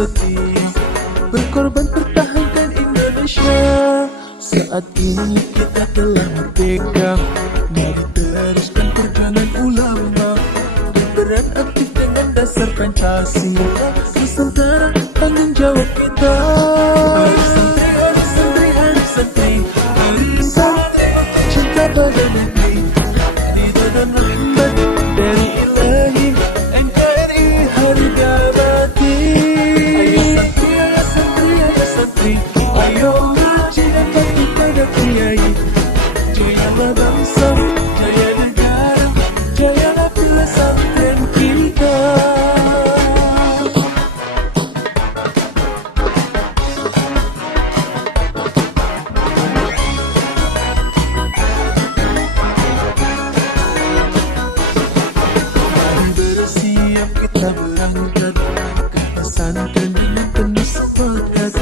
setia, berkorban pertahankan Indonesia. Saat ini kita telah merdeka, mari teruskan perjuangan ulama, berperan aktif dengan dasar Pancasila. Nusantara tanggung jawab kita. Hari santri, hari santri, hari santri, hari santri, cinta pada negeri, ridha dan rahmat dari Ilahi, NKRI harga mati. Ayo santri, ayo santri, ayo ngaji dan bakti pada kiai. Jayalah bangsa, jaya negara, jayalah pesantren kita. Mari bersiap kita berangkat ke pesantren dengan penuh semangat,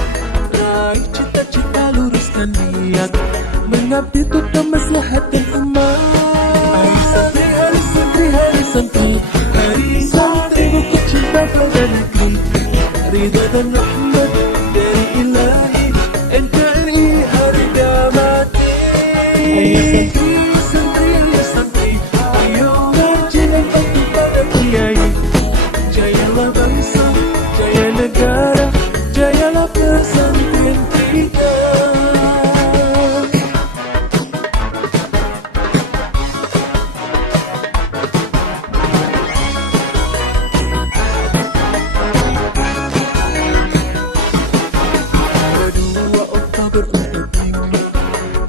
raih cita-cita, luruskan niat, mengabdi untuk kemaslahatan umat. Hari santri, hari santri, hari santri, hari santri, buku cinta pada negeri, ridha dan rahmat dari Ilahi, NKRI harga mati. Ayo santri, ayo santri, ayo ngaji dan bakti pada kiai. Jayalah bangsa, jaya negara, jayalah pesantren kita.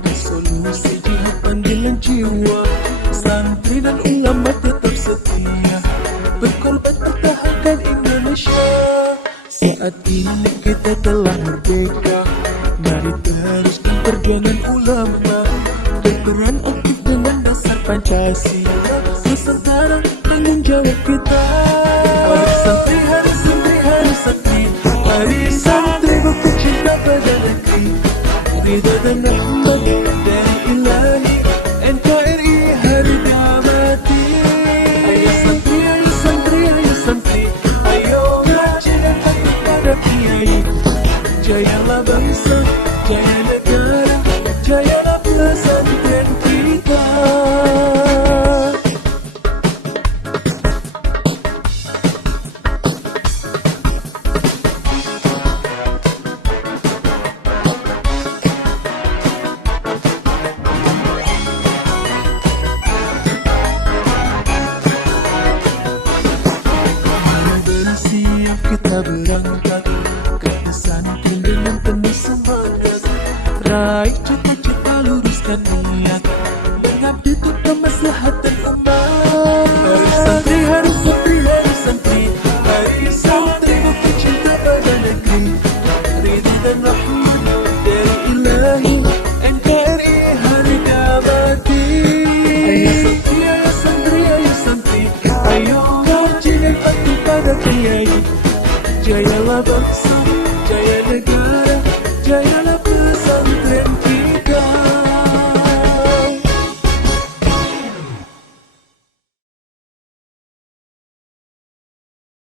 Resolusi jihad panggilan jiwa, santri dan ulama tetap setia, berkorban pertahankan Indonesia. Saat ini kita telah merdeka, mari teruskan perjuangan ulama, berperan aktif dengan dasar Pancasila. Nusantara tanggung jawab kita. Hari santri, hari santri, hari santri, hari santri, buku cinta pada negeri, ridha dan rahmat dari Ilahi, NKRI harga mati. Ayo santri, ayo santri, ayo santri, ayo ngaji dan bakti pada kiai. Jayalah bangsa, jaya negara, jayalah pesantren kita. Siap kita berangkat ke pesantren dengan penuh semangat, raih cita-cita, luruskan niat, mengabdi untuk kemaslahatan umat. Hari santri, hari santri, hari santri, hari santri, buku cinta pada negeri, ridha dan rahmat dari Ilahi, NKRI harga mati. Ayo santri, ayo santri, ayo santri, ayo ngaji dan bakti pada kiai. Jayalah bangsa, jaya negara, jayalah